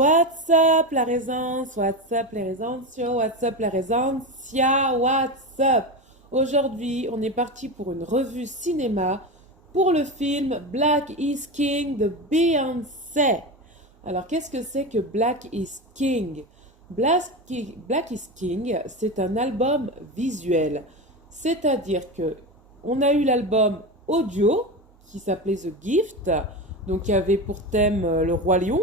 What's up la Résence? What's up les Résencio? What's up la Résentia? What's up? Aujourd'hui, on est parti pour une revue cinéma pour le film Black is King de Beyoncé. Alors, qu'est-ce que c'est que Black is King? Black is King, c'est un album visuel. C'est-à-dire que on a eu l'album audio qui s'appelait The Gift, donc qui avait pour thème le roi lion.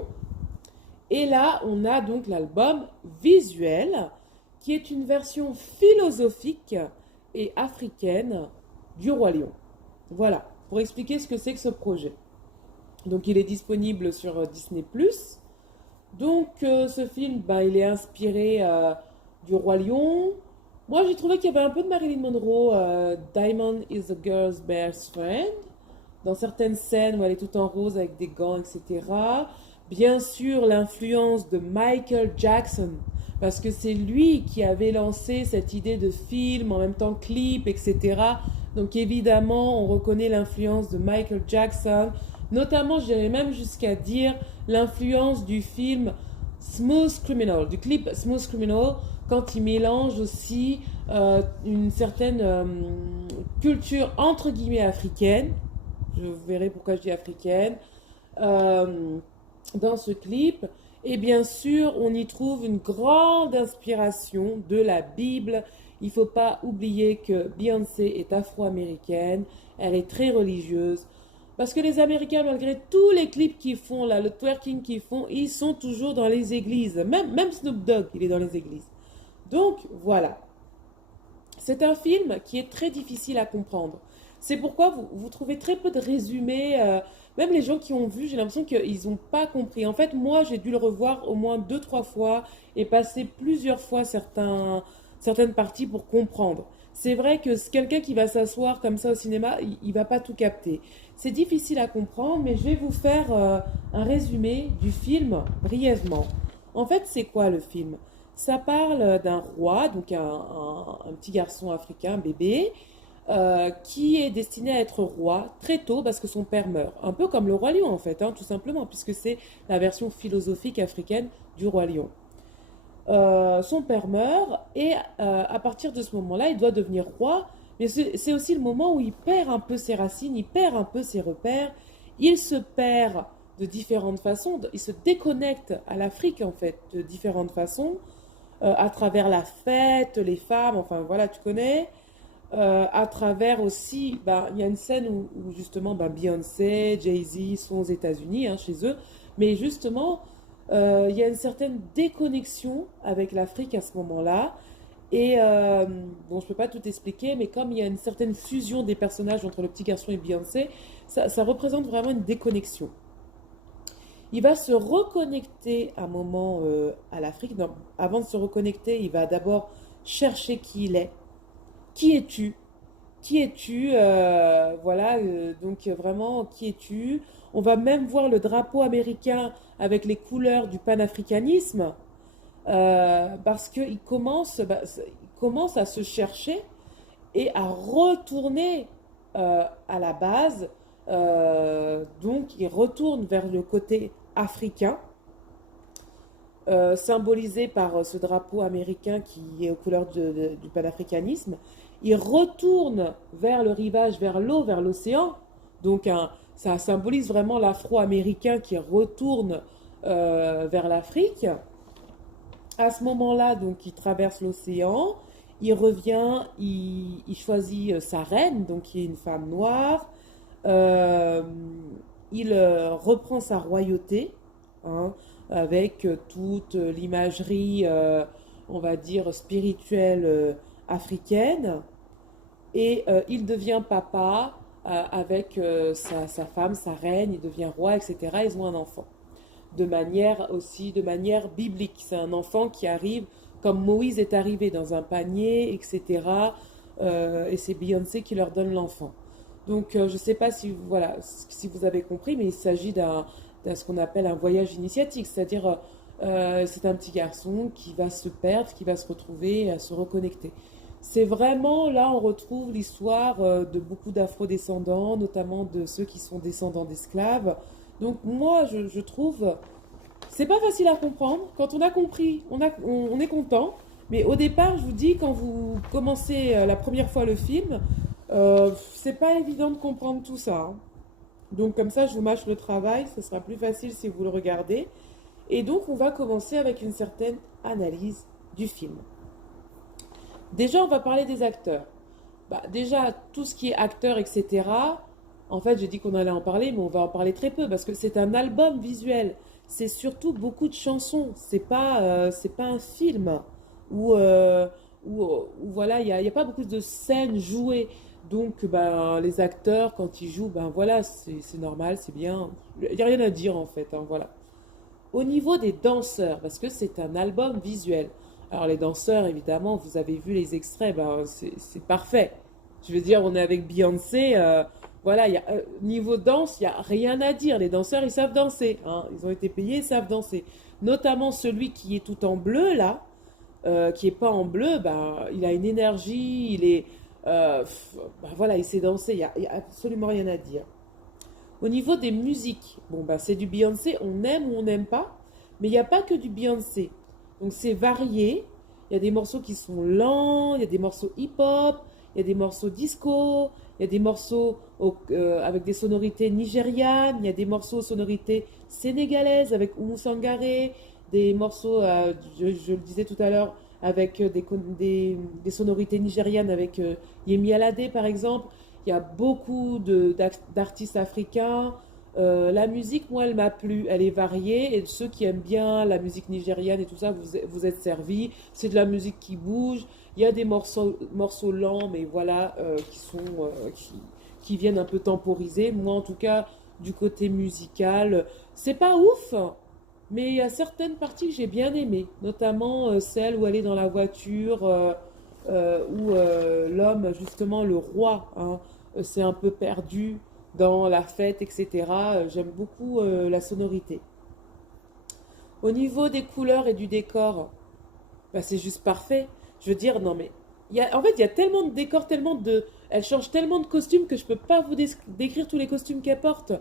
Et là, on a donc l'album visuel, qui est une version philosophique et africaine du Roi Lion. Voilà, pour expliquer ce que c'est que ce projet. Donc, il est disponible sur Disney+. Donc, ce film, il est inspiré du Roi Lion. Moi, j'ai trouvé qu'il y avait un peu de Marilyn Monroe, Diamond is a girl's best friend, dans certaines scènes où elle est toute en rose avec des gants, etc. Bien sûr, l'influence de Michael Jackson, parce que c'est lui qui avait lancé cette idée de film, en même temps clip, etc. Donc évidemment, on reconnaît l'influence de Michael Jackson, notamment, j'irais même jusqu'à dire l'influence du film Smooth Criminal, du clip Smooth Criminal, quand il mélange aussi une certaine culture entre guillemets africaine. Je verrai pourquoi je dis africaine. Dans ce clip. Et bien sûr, on y trouve une grande inspiration de la Bible. Il ne faut pas oublier que Beyoncé est afro-américaine, elle est très religieuse. Parce que les Américains, malgré tous les clips qu'ils font, là, le twerking qu'ils font, ils sont toujours dans les églises. Même Snoop Dogg, il est dans les églises. Donc, voilà. C'est un film qui est très difficile à comprendre. C'est pourquoi vous trouvez très peu de résumés. Même les gens qui ont vu, j'ai l'impression qu'ils n'ont pas compris. En fait, moi, j'ai dû le revoir au moins deux, trois fois et passer plusieurs fois certaines parties pour comprendre. C'est vrai que quelqu'un qui va s'asseoir comme ça au cinéma, il va pas tout capter. C'est difficile à comprendre, mais je vais vous faire un résumé du film brièvement. En fait, c'est quoi le film? Ça parle d'un roi, donc un petit garçon africain, un bébé, qui est destiné à être roi très tôt parce que son père meurt. Un peu comme le roi lion en fait, hein, tout simplement, puisque c'est la version philosophique africaine du roi lion. Son père meurt et à partir de ce moment-là, il doit devenir roi, mais c'est aussi le moment où il perd un peu ses racines, il perd un peu ses repères, il se perd de différentes façons, il se déconnecte à l'Afrique en fait de différentes façons, à travers la fête, les femmes, enfin voilà, tu connais. À travers aussi, il y a une scène où justement Beyoncé, Jay-Z sont aux États-Unis, hein, chez eux, mais justement, il y a une certaine déconnexion avec l'Afrique à ce moment-là. Et bon, je ne peux pas tout expliquer, mais comme il y a une certaine fusion des personnages entre le petit garçon et Beyoncé, ça représente vraiment une déconnexion. Il va se reconnecter à un moment à l'Afrique. Non, avant de se reconnecter, il va d'abord chercher qui il est. Qui es-tu? Qui es-tu? Voilà, donc vraiment, qui es-tu? On va même voir le drapeau américain avec les couleurs du panafricanisme, parce il commence à se chercher et à retourner à la base. Donc, il retourne vers le côté africain, symbolisé par ce drapeau américain qui est aux couleurs du panafricanisme. Il retourne vers le rivage, vers l'eau, vers l'océan. Donc ça symbolise vraiment l'afro-américain qui retourne vers l'Afrique. À ce moment-là, donc, il traverse l'océan, il revient, il choisit sa reine, donc qui est une femme noire. Euh, il reprend sa royauté, hein, avec toute l'imagerie, on va dire, spirituelle africaine. Et il devient papa avec sa femme, sa reine, il devient roi, etc. Ils ont un enfant. De manière biblique. C'est un enfant qui arrive comme Moïse est arrivé dans un panier, etc. Et c'est Beyoncé qui leur donne l'enfant. Donc je ne sais pas si vous avez compris, mais il s'agit d'un ce qu'on appelle un voyage initiatique, c'est-à-dire c'est un petit garçon qui va se perdre, qui va se retrouver, à se reconnecter. C'est vraiment, là on retrouve l'histoire de beaucoup d'afro-descendants, notamment de ceux qui sont descendants d'esclaves. Donc moi je trouve C'est pas facile à comprendre. Quand on a compris, on est content. Mais au départ, je vous dis, quand vous commencez la première fois le film, c'est pas évident de comprendre tout ça, hein. Donc comme ça, je vous mâche le travail, ce sera plus facile si vous le regardez. Et donc, on va commencer avec une certaine analyse du film. Déjà, on va parler des acteurs. Bah, déjà, tout ce qui est acteur, etc. En fait, j'ai dit qu'on allait en parler, mais on va en parler très peu parce que c'est un album visuel. C'est surtout beaucoup de chansons. C'est pas un film où, voilà, il y a pas beaucoup de scènes jouées. Donc, ben, les acteurs, quand ils jouent, ben voilà, c'est normal, c'est bien. Il n'y a rien à dire en fait, hein, voilà. Au niveau des danseurs, parce que c'est un album visuel. Alors les danseurs, évidemment, vous avez vu les extraits, ben, c'est parfait. Je veux dire, on est avec Beyoncé, voilà, niveau danse, il n'y a rien à dire. Les danseurs, ils savent danser, hein. Ils ont été payés, ils savent danser. Notamment celui qui est tout en bleu, là, qui est pas en bleu, ben, il a une énergie, ben, voilà, il sait danser, il y a absolument rien à dire. Au niveau des musiques, bon bah c'est du Beyoncé, on aime ou on n'aime pas, mais il n'y a pas que du Beyoncé. Donc c'est varié. Il y a des morceaux qui sont lents, il y a des morceaux hip-hop, il y a des morceaux disco, il y a des morceaux avec des sonorités nigérianes, il y a des morceaux aux sonorités sénégalaises avec Oumou Sangaré, des morceaux, je le disais tout à l'heure, avec des sonorités nigérianes avec Yemi Alade par exemple. Il y a beaucoup d'artistes africains. La musique, moi, elle m'a plu. Elle est variée. Et ceux qui aiment bien la musique nigériane et tout ça, vous êtes servis. C'est de la musique qui bouge. Il y a des morceaux lents, mais voilà, qui viennent un peu temporiser. Moi, en tout cas, du côté musical, c'est pas ouf, mais il y a certaines parties que j'ai bien aimées. Notamment celle où elle est dans la voiture, où l'homme, justement, le roi, hein, c'est un peu perdu dans la fête, etc. J'aime beaucoup la sonorité. Au niveau des couleurs et du décor, bah, c'est juste parfait. Je veux dire, non mais, en fait, il y a tellement de décors, elle change tellement de costumes que je peux pas vous décrire tous les costumes qu'elle porte.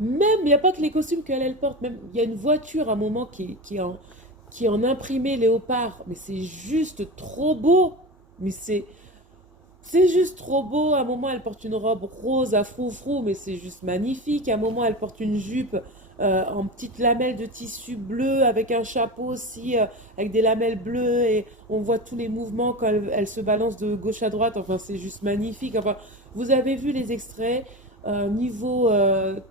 Même, il n'y a pas que les costumes qu'elle porte. Même, il y a une voiture à un moment qui est en imprimé léopard. Mais c'est juste trop beau. Mais c'est juste trop beau. À un moment, elle porte une robe rose à froufrou, mais c'est juste magnifique. À un moment, elle porte une jupe en petites lamelles de tissu bleu avec un chapeau aussi, avec des lamelles bleues. Et on voit tous les mouvements quand elle se balance de gauche à droite. Enfin, c'est juste magnifique. Enfin, vous avez vu les extraits. Niveau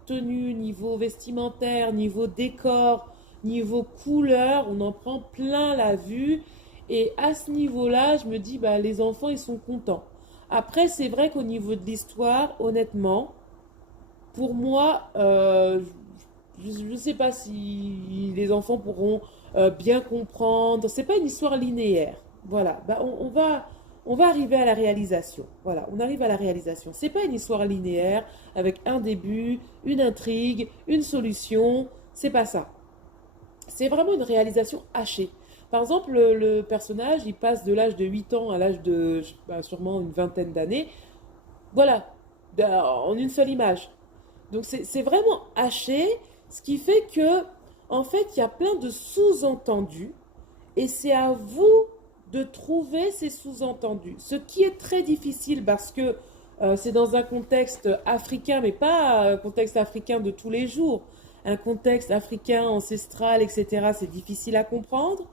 tenue, niveau vestimentaire, niveau décor, niveau couleur, on en prend plein la vue. Et à ce niveau-là, je me dis, bah, les enfants, ils sont contents. Après, c'est vrai qu'au niveau de l'histoire, honnêtement, pour moi, je ne sais pas si les enfants pourront bien comprendre. C'est pas une histoire linéaire. Voilà. Bah, on va arriver à la réalisation. Voilà, on arrive à la réalisation. C'est pas une histoire linéaire avec un début, une intrigue, une solution. C'est pas ça. C'est vraiment une réalisation hachée. Par exemple, le personnage, il passe de l'âge de 8 ans à l'âge de bah, sûrement une vingtaine d'années. Voilà, en une seule image. Donc c'est vraiment haché, ce qui fait que, en fait, il y a plein de sous-entendus, et c'est à vous de trouver ces sous-entendus. Ce qui est très difficile parce que c'est dans un contexte africain, mais pas un contexte africain de tous les jours. Un contexte africain ancestral, etc., c'est difficile à comprendre.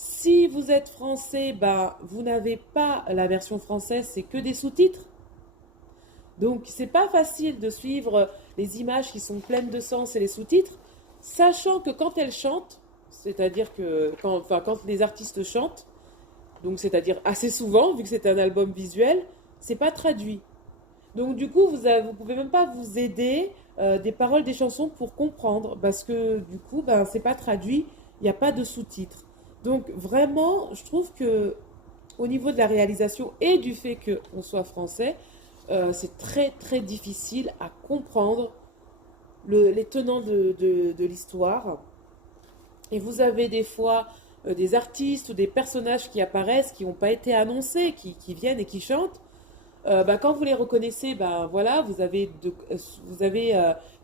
Si vous êtes français, bah, vous n'avez pas la version française, c'est que des sous-titres. Donc, c'est pas facile de suivre les images qui sont pleines de sens et les sous-titres, sachant que quand elles chantent, c'est-à-dire que quand les artistes chantent, donc c'est-à-dire assez souvent, vu que c'est un album visuel, c'est pas traduit. Donc du coup, vous pouvez même pas vous aider des paroles des chansons pour comprendre, parce que du coup, ben, c'est pas traduit, il n'y a pas de sous-titres. Donc vraiment, je trouve que au niveau de la réalisation et du fait qu'on soit français, c'est très très difficile à comprendre les tenants de l'histoire. Et vous avez des fois des artistes ou des personnages qui apparaissent, qui n'ont pas été annoncés, qui viennent et qui chantent. Bah, quand vous les reconnaissez, bah, voilà, vous avez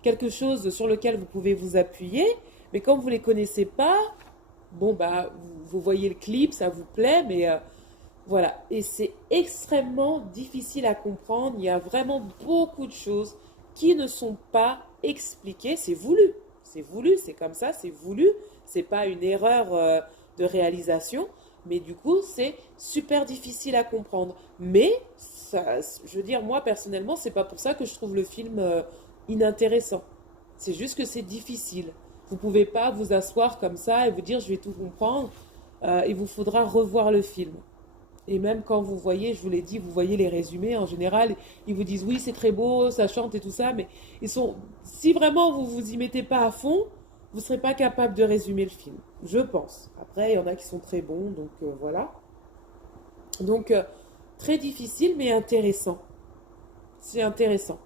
quelque chose sur lequel vous pouvez vous appuyer. Mais quand vous les connaissez pas, bon, bah, vous voyez le clip, ça vous plaît, mais voilà. Et c'est extrêmement difficile à comprendre. Il y a vraiment beaucoup de choses qui ne sont pas expliquées. C'est voulu. C'est voulu, c'est comme ça, c'est voulu. C'est pas une erreur de réalisation. Mais du coup, c'est super difficile à comprendre. Mais, ça, je veux dire, moi, personnellement, c'est pas pour ça que je trouve le film inintéressant. C'est juste que c'est difficile. Vous pouvez pas vous asseoir comme ça et vous dire je vais tout comprendre. Il vous faudra revoir le film. Et même quand vous voyez, je vous l'ai dit, vous voyez les résumés, en général, ils vous disent oui, c'est très beau, ça chante et tout ça, mais ils sont, si vraiment vous vous y mettez pas à fond, vous ne serez pas capable de résumer le film, je pense. Après, il y en a qui sont très bons, donc voilà. Donc, très difficile, mais intéressant. C'est intéressant.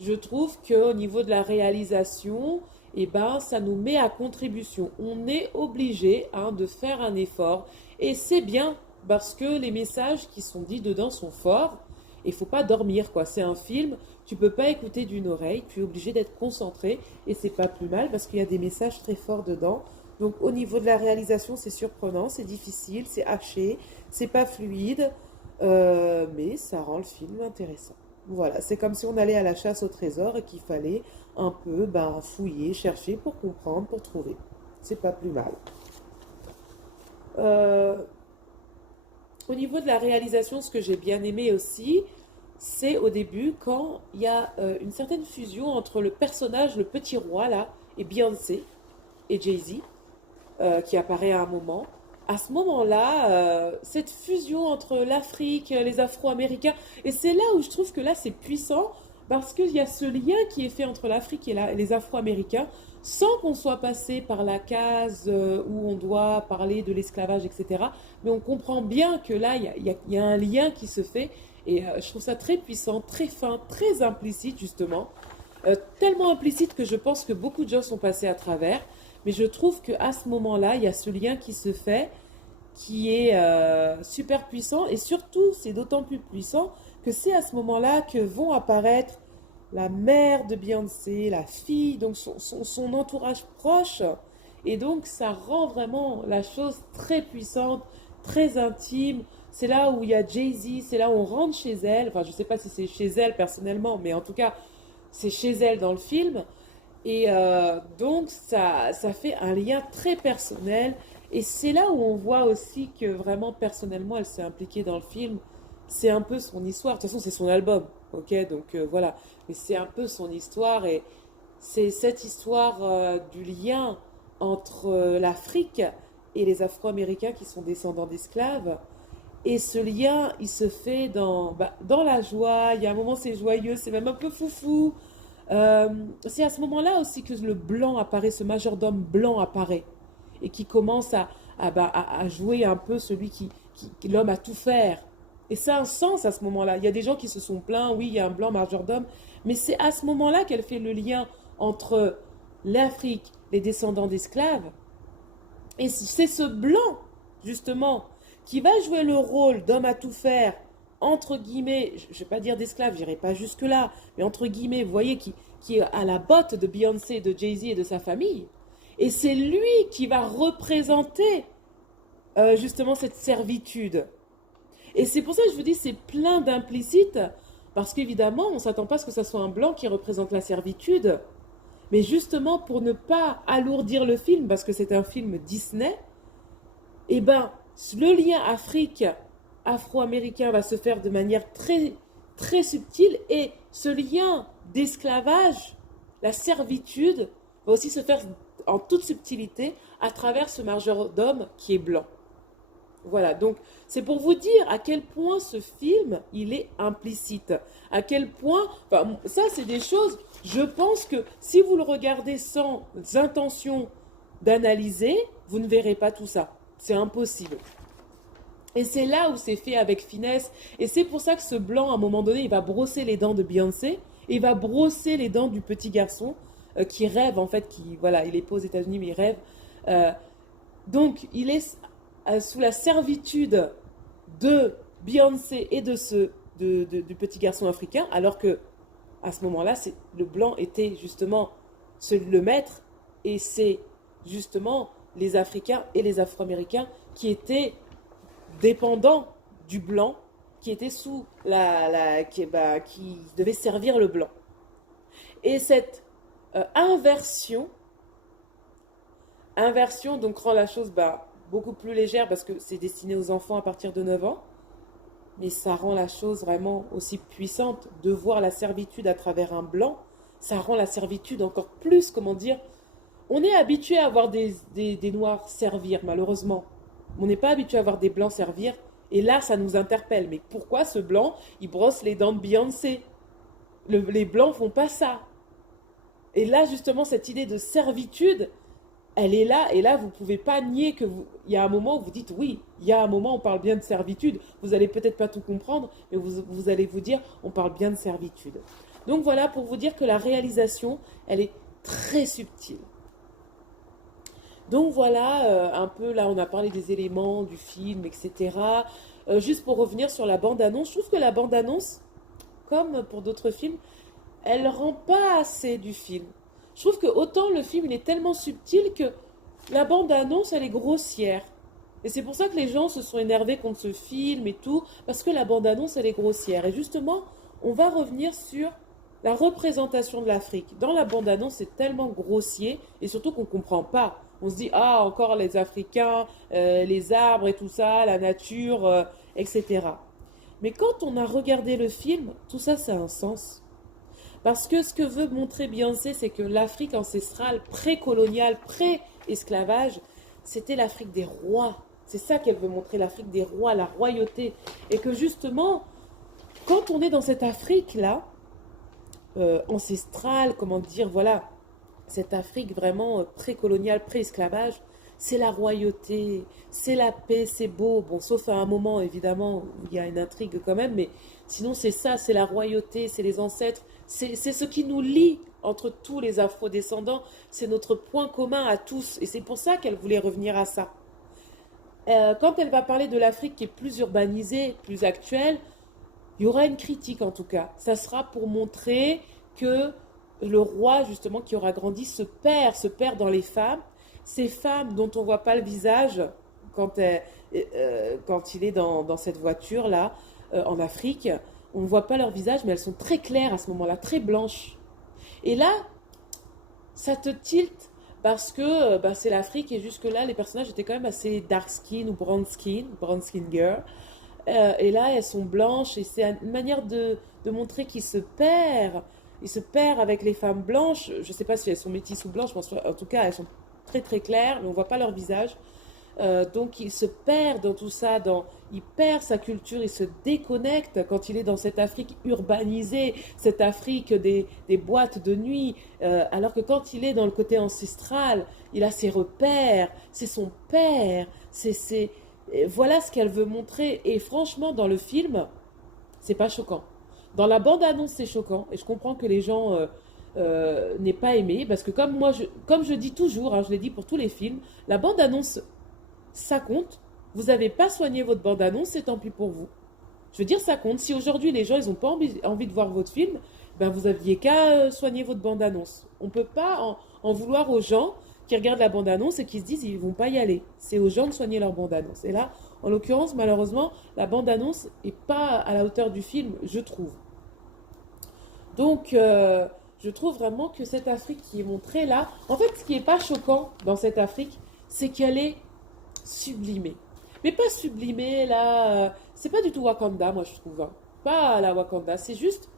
Je trouve qu'au niveau de la réalisation, eh ben, ça nous met à contribution. On est obligé de faire un effort. Et c'est bien parce que les messages qui sont dits dedans sont forts. Il ne faut pas dormir, quoi. C'est un film, tu ne peux pas écouter d'une oreille, tu es obligé d'être concentré. Et c'est pas plus mal parce qu'il y a des messages très forts dedans. Donc au niveau de la réalisation, c'est surprenant, c'est difficile, c'est haché, c'est pas fluide, mais ça rend le film intéressant. Voilà, c'est comme si on allait à la chasse au trésor et qu'il fallait un peu fouiller, chercher pour comprendre, pour trouver. C'est pas plus mal. Euh, Au niveau de la réalisation, ce que j'ai bien aimé aussi, c'est au début quand il y a une certaine fusion entre le personnage, le petit roi là, et Beyoncé et Jay-Z, qui apparaît à un moment. À ce moment-là, cette fusion entre l'Afrique, les Afro-Américains, et c'est là où je trouve que là c'est puissant, parce qu'il y a ce lien qui est fait entre l'Afrique et les Afro-Américains, sans qu'on soit passé par la case où on doit parler de l'esclavage, etc. Mais on comprend bien que là, il y a un lien qui se fait, et je trouve ça très puissant, très fin, très implicite justement, tellement implicite que je pense que beaucoup de gens sont passés à travers. Mais je trouve qu'à ce moment-là, il y a ce lien qui se fait, qui est super puissant. Et surtout, c'est d'autant plus puissant que c'est à ce moment-là que vont apparaître la mère de Beyoncé, la fille, donc son entourage proche. Et donc, ça rend vraiment la chose très puissante, très intime. C'est là où il y a Jay-Z, c'est là où on rentre chez elle. Enfin, je ne sais pas si c'est chez elle personnellement, mais en tout cas, c'est chez elle dans le film. Et donc, ça fait un lien très personnel. Et c'est là où on voit aussi que vraiment, personnellement, elle s'est impliquée dans le film. C'est un peu son histoire. De toute façon, c'est son album. Ok, donc voilà. Mais c'est un peu son histoire. Et c'est cette histoire du lien entre l'Afrique et les Afro-Américains qui sont descendants d'esclaves. Et ce lien, il se fait dans la joie. Il y a un moment, c'est joyeux, c'est même un peu foufou. Euh, c'est à ce moment-là aussi que le blanc apparaît, ce majordome blanc apparaît et qui commence à jouer un peu celui qui l'homme à tout faire. Et ça a un sens à ce moment-là. Il y a des gens qui se sont plaints, oui, il y a un blanc majordome, mais c'est à ce moment-là qu'elle fait le lien entre l'Afrique, les descendants d'esclaves, et c'est ce blanc, justement, qui va jouer le rôle d'homme à tout faire, entre guillemets, je ne vais pas dire d'esclave, j'irai pas jusque-là, mais entre guillemets, vous voyez, qui est à la botte de Beyoncé, de Jay-Z et de sa famille. Et c'est lui qui va représenter justement cette servitude. Et c'est pour ça que je vous dis, c'est plein d'implicites, parce qu'évidemment, on ne s'attend pas à ce que ce soit un blanc qui représente la servitude. Mais justement, pour ne pas alourdir le film, parce que c'est un film Disney, eh ben, le lien Afrique afro-américain va se faire de manière très, très subtile et ce lien d'esclavage, la servitude, va aussi se faire en toute subtilité à travers ce majordome qui est blanc. Voilà, donc c'est pour vous dire à quel point ce film, il est implicite. À quel point, enfin, ça c'est des choses, je pense que si vous le regardez sans intention d'analyser, vous ne verrez pas tout ça. C'est impossible. Et c'est là où c'est fait avec finesse. Et c'est pour ça que ce blanc, à un moment donné, il va brosser les dents de Beyoncé. Et il va brosser les dents du petit garçon qui rêve, en fait, voilà, il est pas aux États-Unis, mais il rêve. Euh, donc, il est sous la servitude de Beyoncé et du petit garçon africain, alors que à ce moment-là, le blanc était justement le maître, et c'est justement les Africains et les Afro-Américains qui étaient dépendants du blanc, qui étaient sous qui devaient servir le blanc. Et cette inversion donc rend la chose beaucoup plus légère parce que c'est destiné aux enfants à partir de 9 ans, mais ça rend la chose vraiment aussi puissante de voir la servitude à travers un blanc. Ça rend la servitude encore plus, comment dire, on est habitué à voir des noirs servir, malheureusement. On n'est pas habitué à voir des blancs servir, et là, ça nous interpelle. Mais pourquoi ce blanc, il brosse les dents de Beyoncé? Les blancs font pas ça. Et là, justement, cette idée de servitude, elle est là, et là, vous ne pouvez pas nier il y a un moment où vous dites, oui, il y a un moment où on parle bien de servitude. Vous allez peut-être pas tout comprendre, mais vous allez vous dire, on parle bien de servitude. Donc voilà, pour vous dire que la réalisation, elle est très subtile. Donc voilà, un peu là, on a parlé des éléments du film, etc. Juste pour revenir sur la bande-annonce, je trouve que la bande-annonce, comme pour d'autres films, elle rend pas assez du film. Je trouve que autant le film il est tellement subtil que la bande-annonce elle est grossière. Et c'est pour ça que les gens se sont énervés contre ce film et tout, parce que la bande-annonce elle est grossière. Et justement, on va revenir sur la représentation de l'Afrique. Dans la bande-annonce, c'est tellement grossier, et surtout qu'on ne comprend pas. On se dit, ah, encore les Africains, les arbres et tout ça, la nature, etc. Mais quand on a regardé le film, tout ça, ça a un sens. Parce que ce que veut montrer Beyoncé, c'est que l'Afrique ancestrale, pré-coloniale, pré-esclavage, c'était l'Afrique des rois. C'est ça qu'elle veut montrer, l'Afrique des rois, la royauté. Et que justement, quand on est dans cette Afrique-là, ancestrale, comment dire, voilà, cette Afrique vraiment précoloniale, pré-esclavage, c'est la royauté, c'est la paix, c'est beau. Bon, sauf à un moment, évidemment, où il y a une intrigue quand même, mais sinon c'est ça, c'est la royauté, c'est les ancêtres, c'est ce qui nous lie entre tous les afro-descendants, c'est notre point commun à tous, et c'est pour ça qu'elle voulait revenir à ça. Quand elle va parler de l'Afrique qui est plus urbanisée, plus actuelle, il y aura une critique en tout cas. Ça sera pour montrer que le roi, justement, qui aura grandi, se perd dans les femmes. Ces femmes dont on ne voit pas le visage quand il est dans cette voiture-là, en Afrique, on ne voit pas leur visage, mais elles sont très claires à ce moment-là, très blanches. Et là, ça te tilte parce que c'est l'Afrique et jusque-là, les personnages étaient quand même assez dark skin ou brown skin girl. Et là, elles sont blanches et c'est une manière de montrer qu'il se perd. Il se perd avec les femmes blanches. Je ne sais pas si elles sont métisses ou blanches, mais en tout cas, elles sont très très claires, mais on ne voit pas leur visage. Donc il se perd dans tout ça, il perd sa culture, il se déconnecte quand il est dans cette Afrique urbanisée, cette Afrique des boîtes de nuit, alors que quand il est dans le côté ancestral, il a ses repères, c'est son père, voilà ce qu'elle veut montrer. Et franchement, dans le film, c'est pas choquant. Dans la bande-annonce, c'est choquant, et je comprends que les gens n'aient pas aimé, parce que comme je dis toujours, hein, je l'ai dit pour tous les films, la bande-annonce ça compte. Vous n'avez pas soigné votre bande-annonce, c'est tant pis pour vous. Je veux dire, ça compte. Si aujourd'hui les gens ils n'ont pas envie de voir votre film, ben vous aviez qu'à soigner votre bande-annonce. On ne peut pas en vouloir aux gens qui regardent la bande-annonce et qui se disent ils ne vont pas y aller. C'est aux gens de soigner leur bande-annonce. Et là, en l'occurrence, malheureusement, la bande-annonce n'est pas à la hauteur du film, je trouve. Donc, je trouve vraiment que cette Afrique qui est montrée là, en fait, ce qui n'est pas choquant dans cette Afrique, c'est qu'elle est sublimé. Mais pas sublimé, là, c'est pas du tout Wakanda, moi je trouve. Hein. Pas la Wakanda, c'est juste,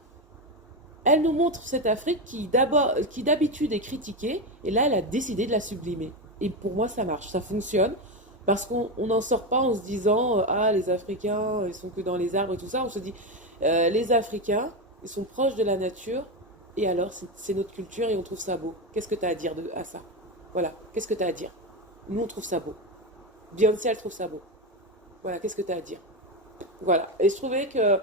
elle nous montre cette Afrique qui d'habitude est critiquée, et là elle a décidé de la sublimer. Et pour moi ça marche, ça fonctionne, parce qu'on n'en sort pas en se disant, ah les Africains, ils sont que dans les arbres et tout ça, on se dit, les Africains, ils sont proches de la nature, et alors c'est notre culture et on trouve ça beau. Qu'est-ce que tu as à dire à ça? Voilà, qu'est-ce que tu as à dire? Nous on trouve ça beau. Beyoncé, elle trouve ça beau. Voilà, qu'est-ce que tu as à dire? Voilà. Et je trouvais que,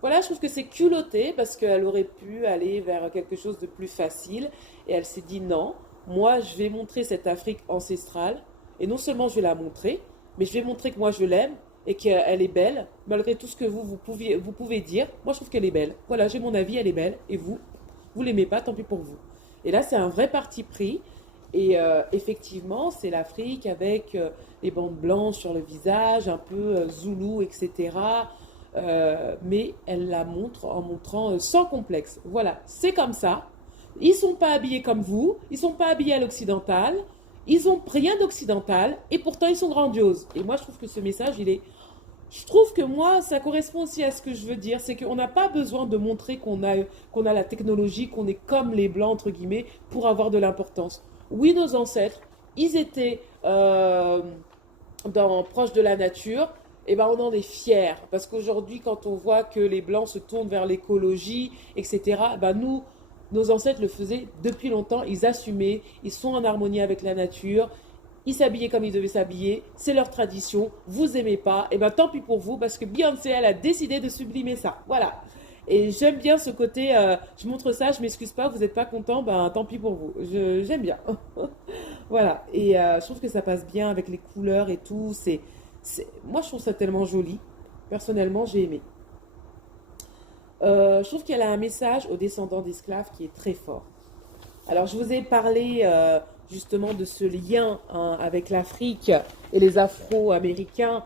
voilà, je trouve que c'est culotté parce qu'elle aurait pu aller vers quelque chose de plus facile. Et elle s'est dit non, moi je vais montrer cette Afrique ancestrale. Et non seulement je vais la montrer, mais je vais montrer que moi je l'aime et qu'elle est belle, malgré tout ce que vous pouvez dire. Moi je trouve qu'elle est belle. Voilà, j'ai mon avis, elle est belle. Et vous l'aimez pas, tant pis pour vous. Et là, c'est un vrai parti pris. Et effectivement, c'est l'Afrique avec les bandes blanches sur le visage, un peu zoulou, etc. Mais elle la montre en montrant sans complexe. Voilà, c'est comme ça. Ils sont pas habillés comme vous, ils sont pas habillés à l'occidental, ils ont rien d'occidental et pourtant ils sont grandioses. Et moi, je trouve que ce message, je trouve que moi, ça correspond aussi à ce que je veux dire, c'est qu'on n'a pas besoin de montrer qu'on a la technologie, qu'on est comme les blancs entre guillemets pour avoir de l'importance. Oui, nos ancêtres, ils étaient proches de la nature, et ben on en est fiers. Parce qu'aujourd'hui, quand on voit que les Blancs se tournent vers l'écologie, etc., ben nous, nos ancêtres le faisaient depuis longtemps, ils assumaient, ils sont en harmonie avec la nature, ils s'habillaient comme ils devaient s'habiller, c'est leur tradition, vous aimez pas, et ben tant pis pour vous, parce que Beyoncé, elle a décidé de sublimer ça. Voilà. Et j'aime bien ce côté, je montre ça, je m'excuse pas, vous n'êtes pas content, ben tant pis pour vous. J'aime bien. Voilà. Et je trouve que ça passe bien avec les couleurs et tout. Moi, je trouve ça tellement joli. Personnellement, j'ai aimé. Je trouve qu'elle a un message aux descendants d'esclaves qui est très fort. Alors, je vous ai parlé justement de ce lien hein, avec l'Afrique et les Afro-Américains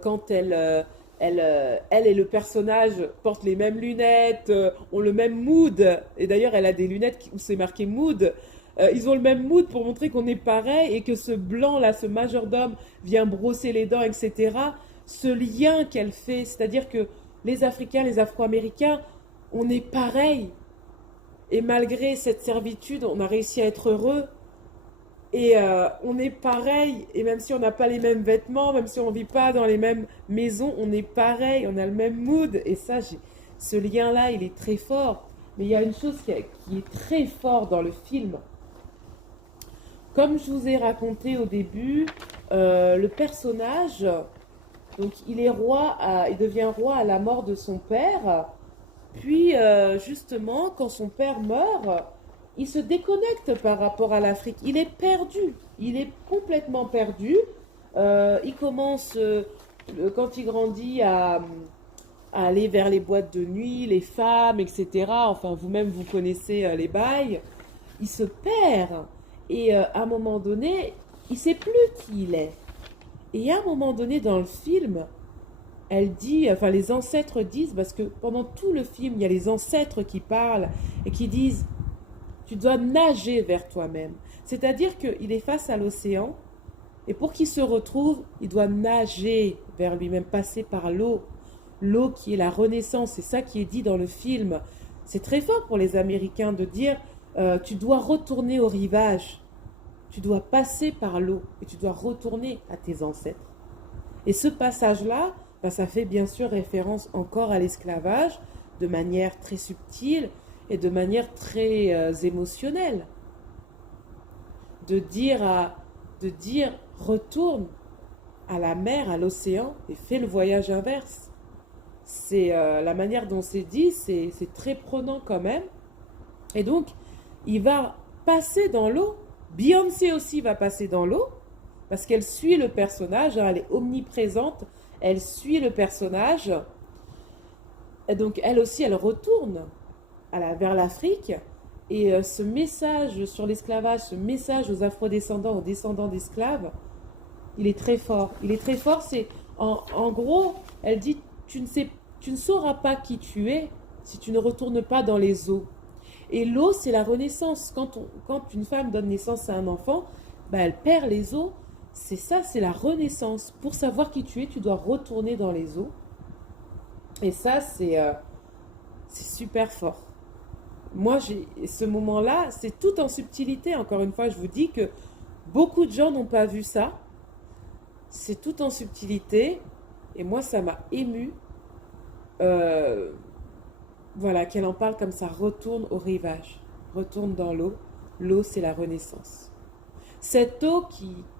quand elle et le personnage portent les mêmes lunettes, ont le même mood. Et d'ailleurs, elle a des lunettes où c'est marqué mood. Ils ont le même mood pour montrer qu'on est pareil et que ce blanc-là, ce majordome, vient brosser les dents, etc. Ce lien qu'elle fait, c'est-à-dire que les Africains, les Afro-Américains, on est pareil. Et malgré cette servitude, on a réussi à être heureux. Et on est pareil. Et même si on n'a pas les mêmes vêtements, même si on ne vit pas dans les mêmes maisons, on est pareil. On a le même mood. Et ça, ce lien-là, il est très fort. Mais il y a une chose qui est très forte dans le film. Comme je vous ai raconté au début, le personnage, donc il devient roi à la mort de son père. Puis, justement, quand son père meurt, il se déconnecte par rapport à l'Afrique. Il est perdu. Il est complètement perdu. Il commence, quand il grandit, à aller vers les boîtes de nuit, les femmes, etc. Enfin, vous-même, vous connaissez les bails. Il se perd. Et à un moment donné, il ne sait plus qui il est. Et à un moment donné dans le film, elle dit, enfin les ancêtres disent, parce que pendant tout le film, il y a les ancêtres qui parlent et qui disent, tu dois nager vers toi-même. C'est-à-dire qu'il est face à l'océan et pour qu'il se retrouve, il doit nager vers lui-même, passer par l'eau. L'eau qui est la renaissance, c'est ça qui est dit dans le film. C'est très fort pour les Américains de dire, tu dois retourner au rivage. Tu dois passer par l'eau et tu dois retourner à tes ancêtres. Et ce passage-là, ben, ça fait bien sûr référence encore à l'esclavage de manière très subtile et de manière très émotionnelle. De dire retourne à la mer, à l'océan et fais le voyage inverse. C'est la manière dont c'est dit, c'est très prenant quand même. Et donc, il va passer dans l'eau. Beyoncé aussi va passer dans l'eau parce qu'elle suit le personnage, hein, elle est omniprésente, elle suit le personnage. Et donc, elle aussi, elle retourne vers l'Afrique. Et ce message sur l'esclavage, ce message aux afrodescendants, aux descendants d'esclaves, il est très fort. Il est très fort, c'est en gros, elle dit, tu ne sauras pas qui tu es si tu ne retournes pas dans les eaux. Et l'eau, c'est la renaissance. Quand une femme donne naissance à un enfant, bah, elle perd les os. C'est ça, c'est la renaissance. Pour savoir qui tu es, tu dois retourner dans les eaux. Et ça, c'est super fort. Moi, ce moment-là, c'est tout en subtilité. Encore une fois, je vous dis que beaucoup de gens n'ont pas vu ça. C'est tout en subtilité. Et moi, ça m'a ému. Voilà, qu'elle en parle comme ça, retourne au rivage, retourne dans l'eau. L'eau, c'est la renaissance. Cette eau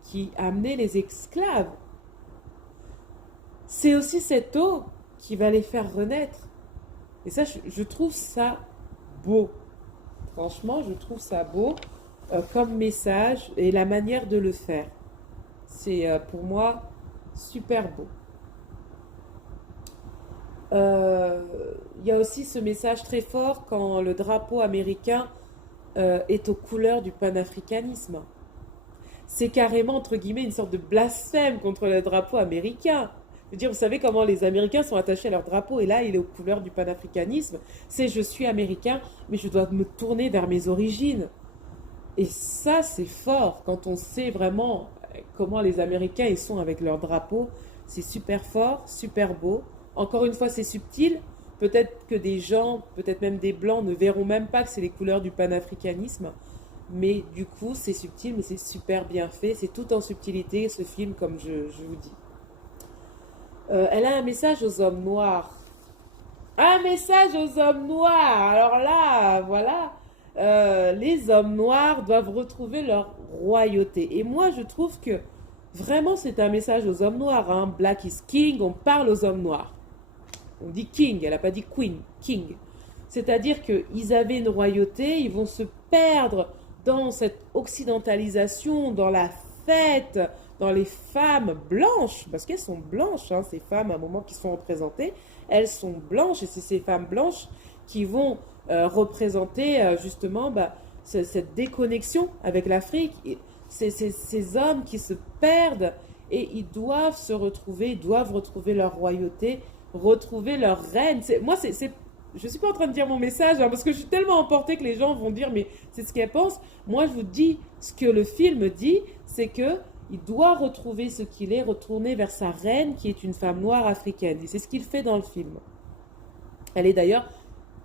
qui a amené les esclaves, c'est aussi cette eau qui va les faire renaître. Et ça, je trouve ça beau. Franchement, je trouve ça beau comme message et la manière de le faire. C'est pour moi super beau. Il y a aussi ce message très fort quand le drapeau américain est aux couleurs du panafricanisme. c'est carrément, entre guillemets, une sorte de blasphème contre le drapeau américain. Je veux dire, vous savez comment les Américains sont attachés à leur drapeau, et là, il est aux couleurs du panafricanisme. C'est je suis américain, mais je dois me tourner vers mes origines. Et ça, c'est fort quand on sait vraiment comment les Américains ils sont avec leur drapeau. C'est super fort, super beau. Encore une fois, c'est subtil. Peut-être que des gens, peut-être même des blancs, ne verront même pas que c'est les couleurs du panafricanisme. Mais du coup, c'est subtil, mais c'est super bien fait. C'est tout en subtilité, ce film, comme je vous dis. Elle a un message aux hommes noirs. Un message aux hommes noirs. Alors là, voilà. Les hommes noirs doivent retrouver leur royauté. Et moi, je trouve que vraiment, c'est un message aux hommes noirs. Hein. Black is king, on parle aux hommes noirs. On dit king, elle n'a pas dit queen, king. C'est-à-dire qu'ils avaient une royauté, ils vont se perdre dans cette occidentalisation, dans la fête, dans les femmes blanches, parce qu'elles sont blanches, hein, ces femmes, à un moment qui sont représentées, elles sont blanches, et c'est ces femmes blanches qui vont représenter justement cette déconnexion avec l'Afrique. Ces hommes qui se perdent, et ils doivent se retrouver, ils doivent retrouver leur royauté, retrouver leur reine. Je ne suis pas en train de dire mon message, hein, parce que je suis tellement emportée que les gens vont dire, mais c'est ce qu'elle pense. Moi, je vous dis, ce que le film dit, c'est que il doit retrouver ce qu'il est, retourner vers sa reine, qui est une femme noire africaine. Et c'est ce qu'il fait dans le film. Elle est d'ailleurs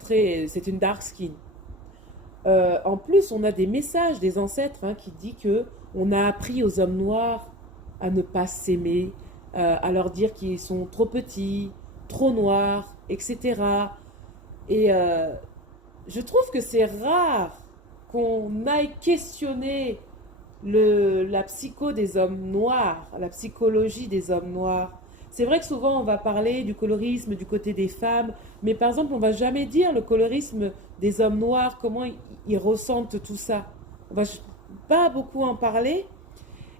c'est une dark skin. En plus, on a des messages des ancêtres qui dit que on a appris aux hommes noirs à ne pas s'aimer, à leur dire qu'ils sont trop petits, trop noirs, etc. Et je trouve que c'est rare qu'on aille questionner la psycho des hommes noirs, la psychologie des hommes noirs. C'est vrai que souvent on va parler du colorisme du côté des femmes, mais par exemple on va jamais dire le colorisme des hommes noirs, comment ils ressentent tout ça. On va pas beaucoup en parler.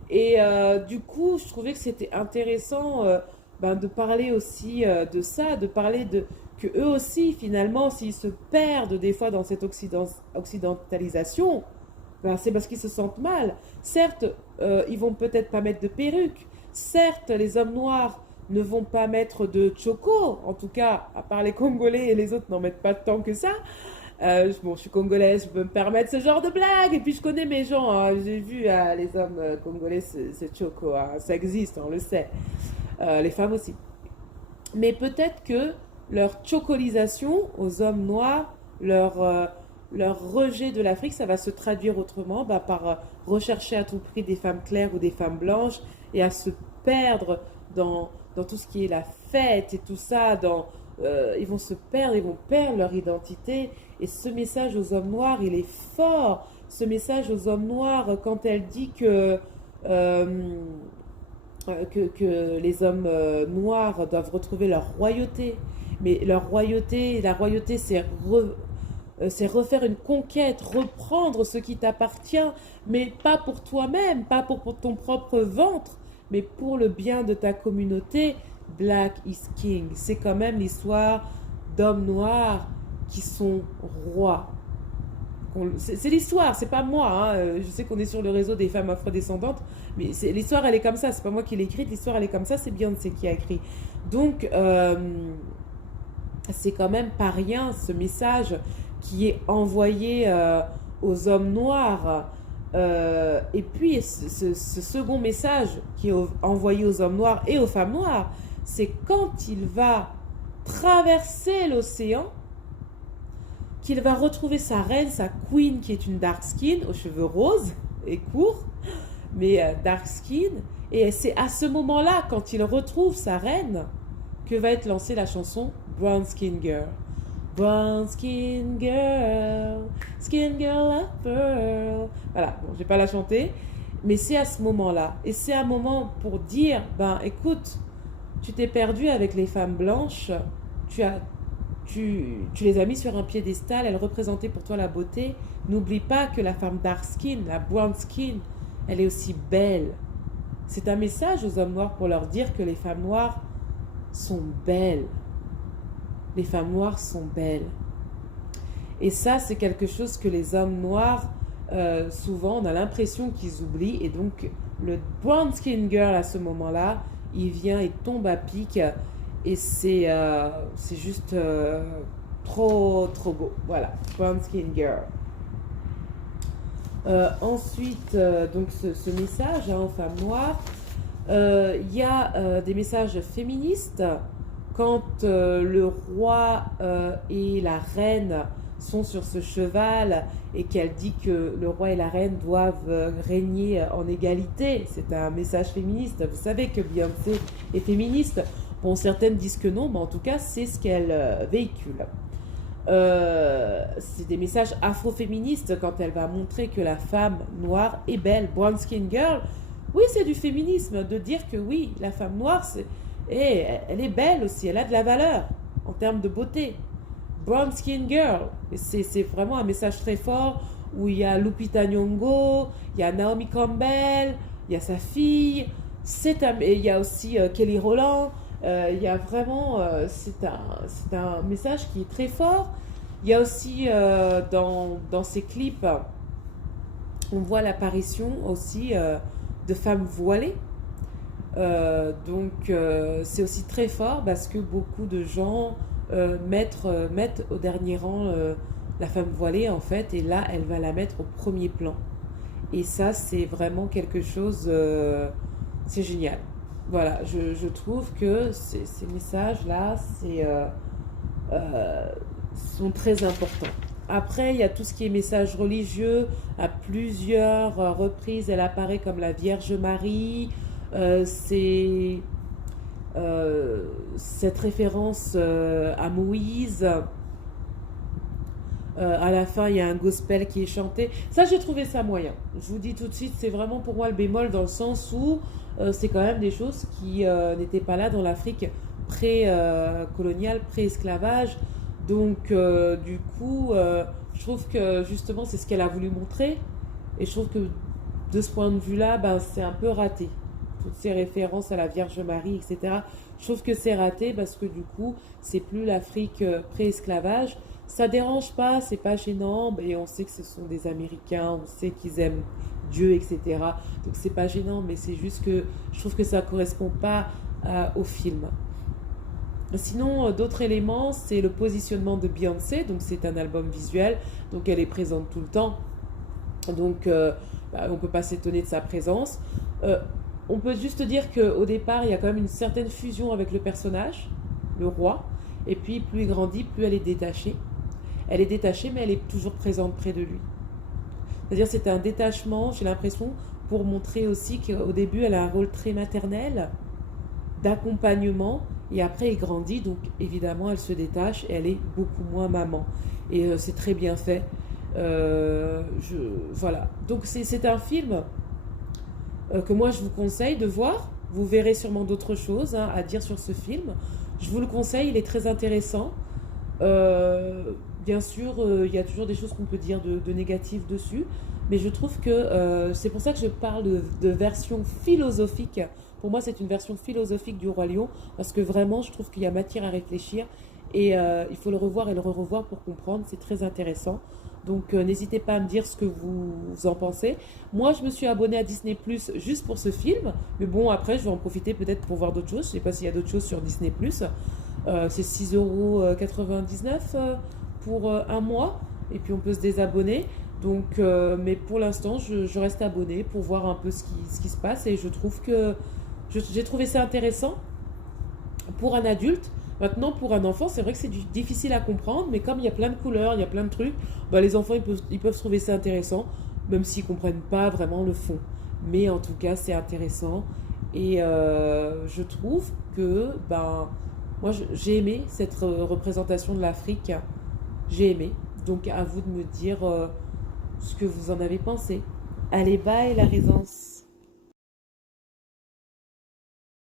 Et du coup, je trouvais que c'était intéressant de parler aussi de ça, de parler de que eux aussi, finalement, s'ils se perdent des fois dans cette occidentalisation, c'est parce qu'ils se sentent mal. Certes, ils vont peut-être pas mettre de perruque. Certes, les hommes noirs ne vont pas mettre de choco. En tout cas, à part les Congolais et les autres n'en mettent pas tant que ça. Bon, je suis congolaise, je peux me permettre ce genre de blague. Et puis, je connais mes gens. Hein. J'ai vu les hommes congolais, c'est choco. Hein. Ça existe, on le sait. Les femmes aussi. Mais peut-être que leur chocolisation aux hommes noirs, leur rejet de l'Afrique, ça va se traduire autrement par rechercher à tout prix des femmes claires ou des femmes blanches et à se perdre dans tout ce qui est la fête et tout ça. Ils vont se perdre, ils vont perdre leur identité. Et ce message aux hommes noirs, il est fort. Ce message aux hommes noirs, quand elle dit que les hommes noirs doivent retrouver leur royauté. Mais leur royauté, la royauté, c'est refaire une conquête, reprendre ce qui t'appartient, mais pas pour toi-même, pas pour ton propre ventre, mais pour le bien de ta communauté. Black is king. C'est quand même l'histoire d'hommes noirs qui sont rois. C'est l'histoire, c'est pas moi. Hein. Je sais qu'on est sur le réseau des femmes afrodescendantes, mais l'histoire, elle est comme ça. C'est pas moi qui l'ai écrite, l'histoire, elle est comme ça. C'est Beyoncé qui a écrit. Donc, c'est quand même pas rien ce message qui est envoyé aux hommes noirs. Et puis, ce second message qui est envoyé aux hommes noirs et aux femmes noires, c'est quand il va traverser l'océan, qu'il va retrouver sa reine, sa queen, qui est une dark skin, aux cheveux roses et courts, mais dark skin. Et c'est à ce moment-là, quand il retrouve sa reine, que va être lancée la chanson Brown Skin Girl. Brown Skin Girl of Pearl. Voilà, bon, je vais pas la chanter, mais c'est à ce moment-là. Et c'est un moment pour dire, écoute, tu t'es perdu avec les femmes blanches, tu les as mis sur un piédestal, elles représentaient pour toi la beauté. N'oublie pas que la femme dark skin, la brown skin, elle est aussi belle. C'est un message aux hommes noirs pour leur dire que les femmes noires sont belles. Les femmes noires sont belles. Et ça, c'est quelque chose que les hommes noirs souvent on a l'impression qu'ils oublient, et donc le brown skin girl à ce moment-là, il vient et tombe à pic, et c'est juste trop trop beau. Voilà, brown skin girl. Ensuite, donc ce message aux femmes noires, il y a des messages féministes quand le roi et la reine sont sur ce cheval et qu'elle dit que le roi et la reine doivent régner en égalité. C'est un message féministe. Vous savez que Beyoncé est féministe. Bon, certaines disent que non, mais en tout cas, c'est ce qu'elle véhicule. C'est des messages afroféministes quand elle va montrer que la femme noire est belle. Brown skin girl, oui, c'est du féminisme de dire que oui, la femme noire, elle est belle aussi, elle a de la valeur en termes de beauté. Brown skin girl, c'est vraiment un message très fort où il y a Lupita Nyong'o, il y a Naomi Campbell, il y a sa fille, et il y a aussi Kelly Rowland. Il y a vraiment, c'est un message qui est très fort. Il y a aussi dans ces clips, on voit l'apparition aussi de femmes voilées. Donc c'est aussi très fort parce que beaucoup de gens mettent au dernier rang la femme voilée en fait, et là elle va la mettre au premier plan. Et ça c'est vraiment quelque chose, c'est génial. Voilà, je trouve que ces messages-là sont très importants. Après, il y a tout ce qui est message religieux. À plusieurs reprises, elle apparaît comme la Vierge Marie. C'est cette référence à Moïse. À la fin, il y a un gospel qui est chanté. Ça, j'ai trouvé ça moyen. Je vous dis tout de suite, c'est vraiment pour moi le bémol dans le sens où c'est quand même des choses qui n'étaient pas là dans l'Afrique pré-coloniale, pré-esclavage. Donc, du coup, je trouve que justement, c'est ce qu'elle a voulu montrer. Et je trouve que de ce point de vue-là, ben, c'est un peu raté. Toutes ces références à la Vierge Marie, etc. Je trouve que c'est raté parce que du coup, c'est plus l'Afrique pré-esclavage. Ça dérange pas, c'est pas gênant, et on sait que ce sont des Américains, on sait qu'ils aiment Dieu, etc. Donc c'est pas gênant, mais c'est juste que je trouve que ça correspond pas au film. Sinon, d'autres éléments, c'est le positionnement de Beyoncé, donc c'est un album visuel, donc elle est présente tout le temps, donc on peut pas s'étonner de sa présence. On peut juste dire qu'au départ, il y a quand même une certaine fusion avec le personnage, le roi, et puis plus il grandit, plus elle est détachée. Elle est détachée, mais elle est toujours présente près de lui. C'est-à-dire c'est un détachement, j'ai l'impression, pour montrer aussi qu'au début, elle a un rôle très maternel, d'accompagnement, et après, elle grandit, donc évidemment, elle se détache, et elle est beaucoup moins maman. Et c'est très bien fait. Voilà. Donc c'est un film que moi, je vous conseille de voir. Vous verrez sûrement d'autres choses à dire sur ce film. Je vous le conseille, il est très intéressant. Bien sûr, il y a toujours des choses qu'on peut dire de négatives dessus, mais je trouve que c'est pour ça que je parle de version philosophique. Pour moi, c'est une version philosophique du Roi Lion, parce que vraiment, je trouve qu'il y a matière à réfléchir, et il faut le revoir et le revoir pour comprendre, c'est très intéressant. Donc n'hésitez pas à me dire ce que vous en pensez. Moi, je me suis abonnée à Disney Plus juste pour ce film, mais bon, après, je vais en profiter peut-être pour voir d'autres choses. Je ne sais pas s'il y a d'autres choses sur Disney Plus. C'est 6,99 € pour un mois, et puis on peut se désabonner. Donc, mais pour l'instant, je reste abonnée pour voir un peu ce qui se passe, et je trouve que j'ai trouvé ça intéressant pour un adulte. Maintenant, pour un enfant, c'est vrai que c'est difficile à comprendre, mais comme il y a plein de couleurs, il y a plein de trucs, bah, les enfants ils peuvent trouver ça intéressant, même s'ils ne comprennent pas vraiment le fond. Mais en tout cas, c'est intéressant, et je trouve que moi j'ai aimé cette représentation de l'Afrique. J'ai aimé. Donc à vous de me dire ce que vous en avez pensé. Allez, bye la Résence.